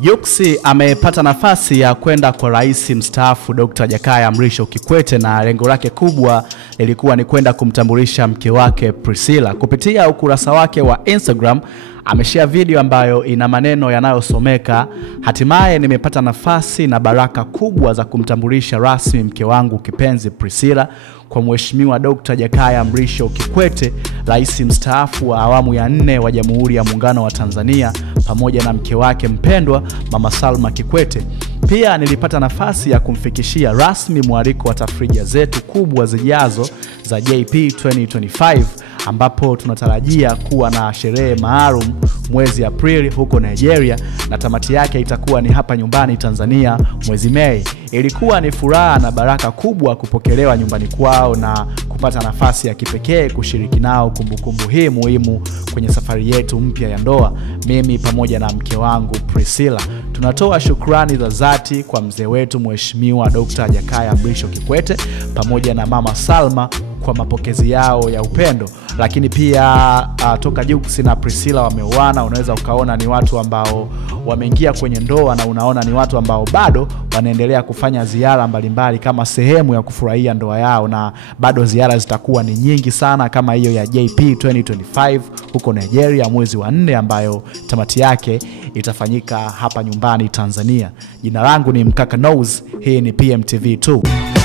Jux amepata nafasi ya kwenda kwa rais mstaafu Dr. Jakaya Mrisho Kikwete, na lengo lake kubwa lilikuwa ni kwenda kumtambulisha mke wake Priscilla. Kupitia ukurasa wake wa Instagram ameshare video ambayo ina maneno yanayosomeka: hatimaye nimepata nafasi na baraka kubwa za kumtambulisha rasmi mke wangu kipenzi Priscilla kwa Mheshimiwa Dr. Jakaya Mrisho Kikwete, rais mstaafu wa awamu ya 4 wa Jamhuri ya Muungano wa Tanzania, pamoja na mke wake mpendwa Mama Salma Kikwete. Pia nilipata nafasi ya kumfikishia rasmi mwaliko wa tafrija zetu kubwa zijazo za JP 2025, ambapo tunatarajia kuwa na sherehe maalum mwezi Aprili huko Nigeria, na tamati yake itakuwa ni hapa nyumbani Tanzania mwezi Mei. Ilikuwa ni furaha na baraka kubwa kupokelewa nyumbani kwao na kupata nafasi ya kipekee kushiriki nao kumbukumbu hii muhimu kwenye safari yetu mpya ya ndoa, mimi pamoja na mke wangu Priscilla. Tunatoa shukrani za dhati kwa mzee wetu Mheshimiwa Dr. Jakaya Mrisho Kikwete pamoja na Mama Salma kwa mapokezi yao ya upendo. Lakini pia toka Jux na Priscilla wameoana, unaweza ukaona ni watu ambao wameingia kwenye ndoa, na unaona ni watu ambao bado wanaendelea kufanya ziara mbalimbali kama sehemu ya kufurahia ndoa yao, na bado ziara zitakuwa ni nyingi sana kama hiyo ya JP 2025 huko Nigeria mwezi wa 4, ambayo tamati yake itafanyika hapa nyumbani Tanzania. Jina langu ni Mkaka Nose, hii ni PMTV 2.